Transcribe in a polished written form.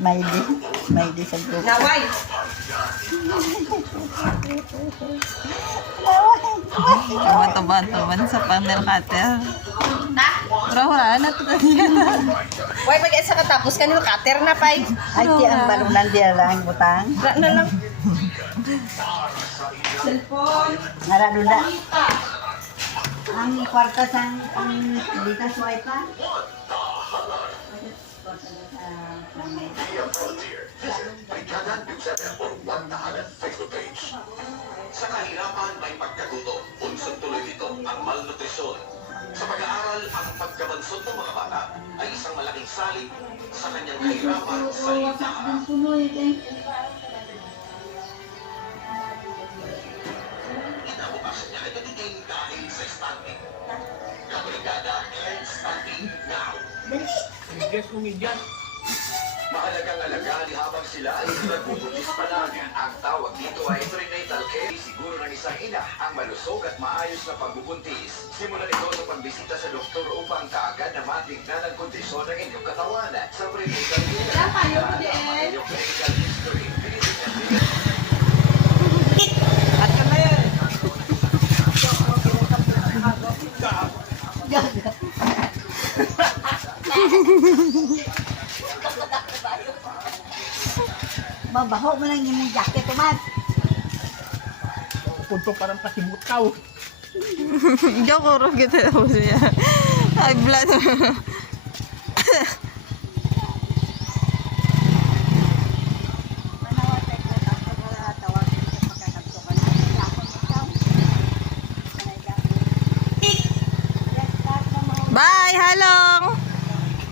May di sa grupo. Naway! Tuman sa panel cutter. Pero wala na ito yan. Way, mag-isa ka tapos kanil cutter na, pay. Ay, ti ang balunan di lang butang. Wala na lang. Ngara dula. Ang kwarta sang dita suway pa. Sa kahirapan may pagkagutom, unsod tuloy dito ang malnutrisyon. Sa pag-aaral, ang pagkabansod ng mga bata ay isang malaking salib sa kanyang kahirapan sa listahan. Kinabukasan niya ay nagiging dahil sa stunting. Kabrigada and stunting now. Mahalagang alagaan habang sila ay nagbubuntis pa lang. Ang tawag dito ay prenatal care. Siguro ng isang ina ang malusog at maayos na pagbubuntis. Simulan ito sa pagbisita sa doktor upang kaagad na matignan ang kondisyon ng inyong katawan. Sa prenatal care, ang inyong medical history. At ka na yan. Mabaho mo lang yung jacket, Tomas. Punto parang pasimutaw. Joke ko rin kita po siya. Ay, blood.